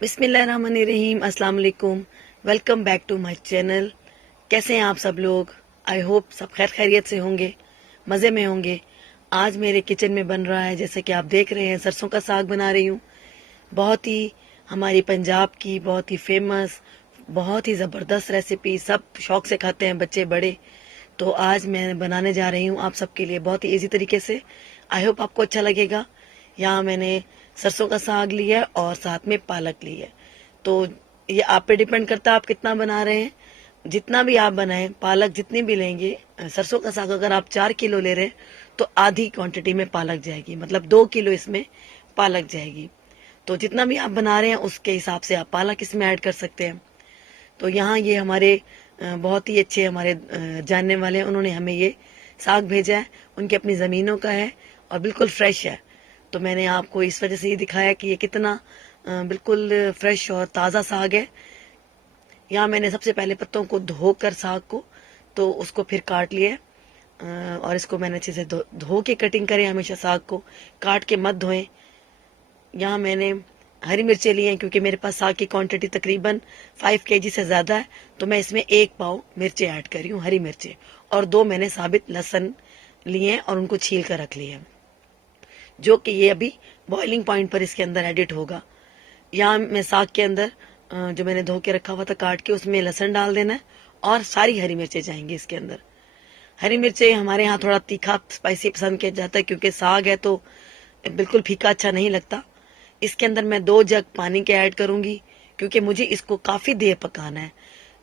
बिस्मिल्लाहिर्रहमानिर्रहीम, अस्सलाम वालेकुम। Welcome back to my channel. कैसे हैं आप सब लोग? आई होप सब खैर खैरियत से होंगे, मज़े में होंगे। आज मेरे किचन में बन रहा है, जैसे कि आप देख रहे हैं, सरसों का साग बना रही हूँ। बहुत ही हमारी पंजाब की बहुत ही फेमस, बहुत ही ज़बरदस्त रेसिपी, सब शौक से खाते हैं, बच्चे बड़े। तो आज मैं बनाने जा रही हूँ आप सबके लिए बहुत ही इजी तरीके से। आई होप आपको अच्छा लगेगा। यहाँ मैंने सरसों का साग लिया है और साथ में पालक ली है। तो ये आप पे डिपेंड करता है आप कितना बना रहे हैं। जितना भी आप बनाएं, पालक जितनी भी लेंगे, सरसों का साग अगर आप 4 किलो ले रहे हैं तो आधी क्वांटिटी में पालक जाएगी, मतलब 2 किलो इसमें पालक जाएगी। तो जितना भी आप बना रहे हैं उसके हिसाब से आप पालक इसमें ऐड कर सकते हैं। तो यहाँ ये हमारे बहुत ही अच्छे हमारे जानने वाले हैं, उन्होंने हमें ये साग भेजा है। उनकी अपनी ज़मीनों का है और बिल्कुल फ्रेश है। तो मैंने आपको इस वजह से ये दिखाया कि ये कितना बिल्कुल फ्रेश और ताज़ा साग है। यहाँ मैंने सबसे पहले पत्तों को धोकर साग को, तो उसको फिर काट लिया और इसको मैंने अच्छे से धो के कटिंग करें। हमेशा साग को काट के मत धोएं। यहाँ मैंने हरी मिर्चें ली हैं क्योंकि मेरे पास साग की क्वांटिटी तकरीबन 5 kg से ज़्यादा है। तो मैं इसमें 1 पाव मिर्चें ऐड कर रही हूँ, हरी मिर्चें। और 2 मैंने साबित लहसुन लिए हैं और उनको छील कर रख लिए हैं, जो कि ये अभी बॉइलिंग पॉइंट पर इसके अंदर एडिट होगा। यहाँ मैं साग के अंदर जो मैंने धो के रखा हुआ था काट के, उसमें लहसुन डाल देना है और सारी हरी मिर्चें जाएंगी इसके अंदर। हरी मिर्चें हमारे यहाँ थोड़ा तीखा स्पाइसी पसंद किया जाता है क्योंकि साग है तो बिल्कुल फीका अच्छा नहीं लगता। इसके अंदर मैं 2 जग पानी के ऐड करूंगी क्योंकि मुझे इसको काफ़ी देर पकाना है।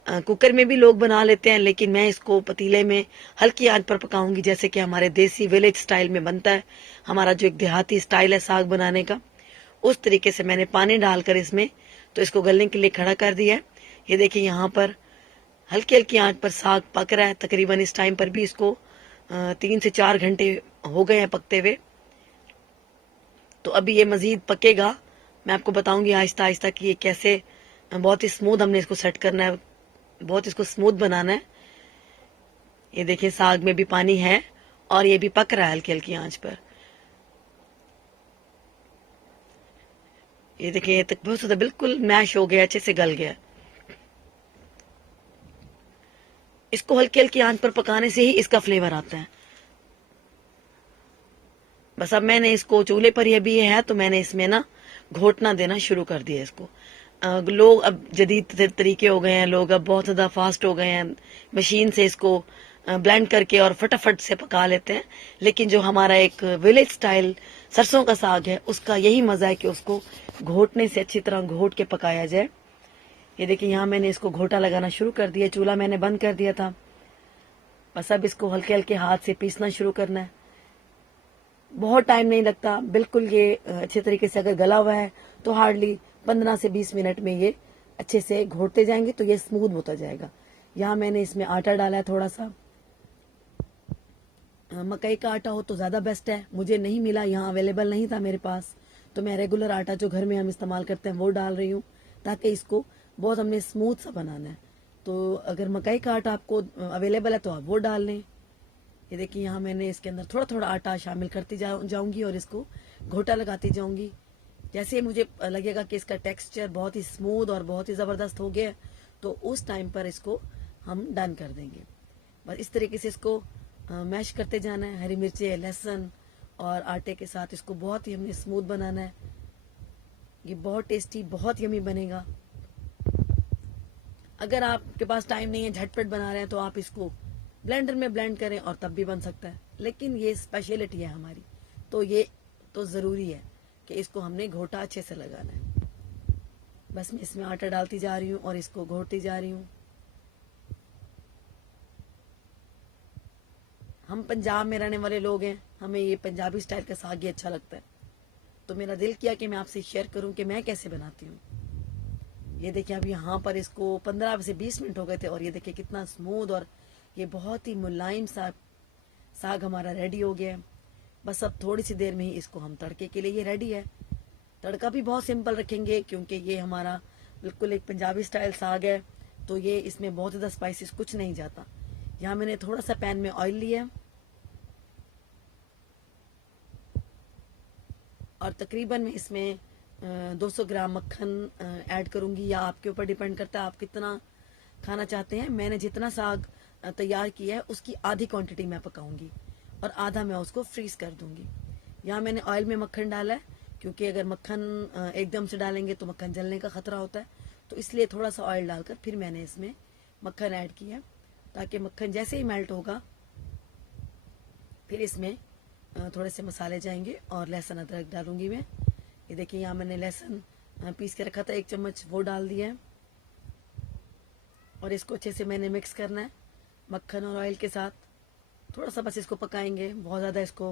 कुकर में भी लोग बना लेते हैं, लेकिन मैं इसको पतीले में हल्की आंच पर पकाऊंगी, जैसे कि हमारे देसी विलेज स्टाइल में बनता है। हमारा जो एक देहाती स्टाइल है साग बनाने का, उस तरीके से मैंने पानी डालकर इसमें तो इसको गलने के लिए खड़ा कर दिया है। ये देखिए यहाँ पर हल्की हल्की आंच पर साग पक रहा है। तकरीबन इस टाइम पर भी इसको 3 से 4 घंटे हो गए हैं पकते हुए। तो अभी ये मज़ीद पकेगा। मैं आपको बताऊंगी आहिस्ता आहिस्ता कि ये कैसे बहुत ही स्मूथ हमने इसको सेट करना है, बहुत इसको स्मूथ बनाना है। ये देखिए साग में भी पानी है और ये भी पक रहा है हल्की हल्की आंच पर। ये देखिए ये तक बहुत ज़्यादा बिल्कुल मैश हो गया, अच्छे से गल गया। इसको हल्की हल्की आंच पर पकाने से ही इसका फ्लेवर आता है। बस अब मैंने इसको चूल्हे पर ही अभी है तो मैंने इसमें ना घोटना देना शुरू कर दिया इसको। लोग अब जदीद तरीके हो गए हैं, लोग अब बहुत ज़्यादा फास्ट हो गए हैं, मशीन से इसको ब्लेंड करके और फटाफट से पका लेते हैं। लेकिन जो हमारा एक विलेज स्टाइल सरसों का साग है, उसका यही मज़ा है कि उसको घोटने से अच्छी तरह घोट के पकाया जाए। ये देखिए यहाँ मैंने इसको घोटा लगाना शुरू कर दिया, चूल्हा मैंने बंद कर दिया था। बस अब इसको हल्के हल्के हाथ से पीसना शुरू करना है। बहुत टाइम नहीं लगता, बिल्कुल ये अच्छे तरीके से अगर गला हुआ है तो हार्डली 15 से 20 मिनट में ये अच्छे से घोटते जाएंगे तो ये स्मूथ होता जाएगा। यहाँ मैंने इसमें आटा डाला है थोड़ा सा। मकई का आटा हो तो ज़्यादा बेस्ट है, मुझे नहीं मिला, यहाँ अवेलेबल नहीं था मेरे पास। तो मैं रेगुलर आटा जो घर में हम इस्तेमाल करते हैं वो डाल रही हूँ, ताकि इसको बहुत हमने स्मूथ सा बनाना है। तो अगर मकई का आटा आपको अवेलेबल है तो आप वो डाल लें। ये देखिए यहाँ मैंने इसके अंदर थोड़ा थोड़ा आटा शामिल करती जाऊंगी और इसको घोटा लगाती जाऊंगी। जैसे मुझे लगेगा कि इसका टेक्सचर बहुत ही स्मूथ और बहुत ही ज़बरदस्त हो गया, तो उस टाइम पर इसको हम डन कर देंगे। बस इस तरीके से इसको मैश करते जाना है, हरी मिर्चें, लहसुन और आटे के साथ इसको बहुत ही हमने स्मूथ बनाना है। ये बहुत टेस्टी, बहुत यमी बनेगा। अगर आपके पास टाइम नहीं है, झटपट बना रहे हैं, तो आप इसको ब्लेंडर में ब्लेंड करें और तब भी बन सकता है। लेकिन ये स्पेशलिटी है हमारी, तो ये तो ज़रूरी है कि इसको हमने घोटा अच्छे से लगाना है। बस मैं इसमें आटा डालती जा रही हूँ और इसको घोटती जा रही हूँ। हम पंजाब में रहने वाले लोग हैं, हमें ये पंजाबी स्टाइल का साग ही अच्छा लगता है। तो मेरा दिल किया कि मैं आपसे शेयर करूं कि मैं कैसे बनाती हूँ। ये देखिए अब यहाँ पर इसको 15 से 20 मिनट हो गए थे और ये देखिए कितना स्मूथ और ये बहुत ही मुलायम सा साग हमारा रेडी हो गया है। बस अब थोड़ी सी देर में ही इसको हम तड़के के लिए ये रेडी है। तड़का भी बहुत सिंपल रखेंगे क्योंकि ये हमारा बिल्कुल एक पंजाबी स्टाइल साग है, तो ये इसमें बहुत ज़्यादा स्पाइसेस कुछ नहीं जाता। यहाँ मैंने थोड़ा सा पैन में ऑयल लिया और तकरीबन मैं इसमें 200 ग्राम मक्खन ऐड करूंगी, या आपके ऊपर डिपेंड करता है आप कितना खाना चाहते हैं। मैंने जितना साग तैयार किया है उसकी आधी क्वांटिटी मैं पकाऊंगी और आधा मैं उसको फ्रीज कर दूंगी। यहाँ मैंने ऑयल में मक्खन डाला है, क्योंकि अगर मक्खन एकदम से डालेंगे तो मक्खन जलने का खतरा होता है, तो इसलिए थोड़ा सा ऑयल डालकर फिर मैंने इसमें मक्खन ऐड किया, ताकि मक्खन जैसे ही मेल्ट होगा फिर इसमें थोड़े से मसाले जाएंगे और लहसुन अदरक डालूंगी मैं। ये देखिए यहाँ मैंने लहसुन पीस के रखा था 1 चम्मच, वो डाल दिया है और इसको अच्छे से मैंने मिक्स करना है मक्खन और ऑयल के साथ। थोड़ा सा बस इसको पकाएंगे, बहुत ज़्यादा इसको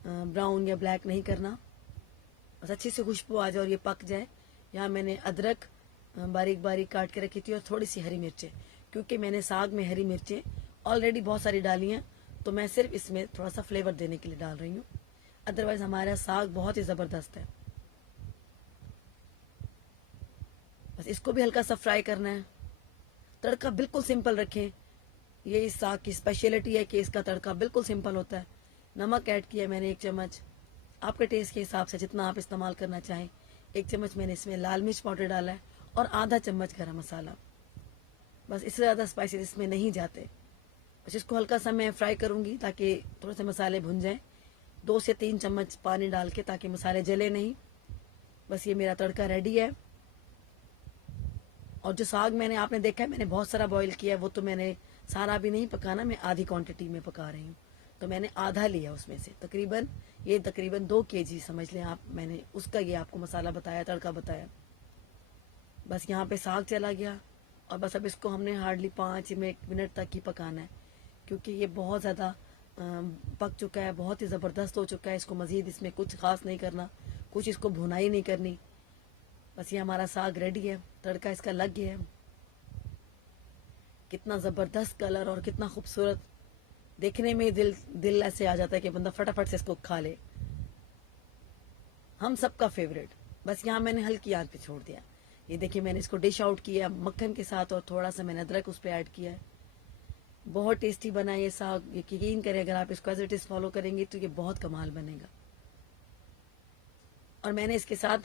ब्राउन या ब्लैक नहीं करना, बस अच्छी से खुशबू आ जाए और ये पक जाए। यहाँ मैंने अदरक बारीक बारीक काट के रखी थी और थोड़ी सी हरी मिर्चें, क्योंकि मैंने साग में हरी मिर्चें ऑलरेडी बहुत सारी डाली हैं, तो मैं सिर्फ इसमें थोड़ा सा फ्लेवर देने के लिए डाल रही हूँ। अदरवाइज हमारा साग बहुत ही ज़बरदस्त है। बस इसको भी हल्का सा फ्राई करना है। तड़का बिल्कुल सिंपल रखें, ये इस साग की स्पेशलिटी है कि इसका तड़का बिल्कुल सिंपल होता है। नमक ऐड किया मैंने 1 चम्मच, आपके टेस्ट के हिसाब से जितना आप इस्तेमाल करना चाहें। 1 चम्मच मैंने इसमें लाल मिर्च पाउडर डाला है और आधा चम्मच गरम मसाला। बस इससे ज़्यादा स्पाइसेस इसमें नहीं जाते। बस इसको हल्का सा मैं फ्राई करूंगी ताकि थोड़े से मसाले भुन जाएं। 2 से 3 चम्मच पानी डाल के, ताकि मसाले जले नहीं। बस ये मेरा तड़का रेडी है। और जो साग मैंने आपने देखा है मैंने बहुत सारा बॉईल किया है, वो तो मैंने सारा भी नहीं पकाना, मैं आधी क्वांटिटी में पका रही हूँ, तो मैंने आधा लिया उसमें से। तकरीबन 2 केजी समझ लें आप, मैंने उसका ये आपको मसाला बताया, तड़का बताया। बस यहाँ पे साग चला गया और बस अब इसको हमने हार्डली 5 मिनट तक ही पकाना है, क्योंकि ये बहुत ज़्यादा पक चुका है, बहुत ही ज़बरदस्त हो चुका है। इसको मज़ीद इसमें कुछ खास नहीं करना, कुछ इसको भुनाई नहीं करनी। बस ये हमारा साग रेडी है, तड़का इसका लग गया है। कितना ज़बरदस्त कलर और कितना खूबसूरत, देखने में दिल ऐसे आ जाता है कि बंदा फटाफट से इसको खा ले। हम सबका फेवरेट। बस यहाँ मैंने हल्की आंच पे छोड़ दिया। ये देखिए मैंने इसको डिश आउट किया मक्खन के साथ और थोड़ा सा मैंने अदरक उस पर ऐड किया है। बहुत टेस्टी बना ये साग, यकीन करें अगर आप इसको एज इट इज फॉलो करेंगे तो ये बहुत कमाल बनेगा। और मैंने इसके साथ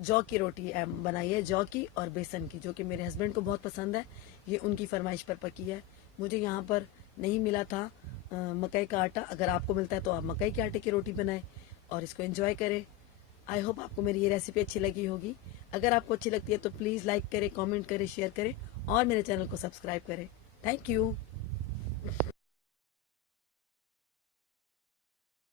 जौ की रोटी बनाई है, जौ की और बेसन की, जो कि मेरे हस्बैंड को बहुत पसंद है। ये उनकी फरमाइश पर पकी है। मुझे यहाँ पर नहीं मिला था मकई का आटा, अगर आपको मिलता है तो आप मकई के आटे की रोटी बनाएं और इसको एंजॉय करें। आई होप आपको मेरी ये रेसिपी अच्छी लगी होगी। अगर आपको अच्छी लगती है तो प्लीज़ लाइक करें, कमेंट करें, शेयर करें और मेरे चैनल को सब्सक्राइब करें। Thank you.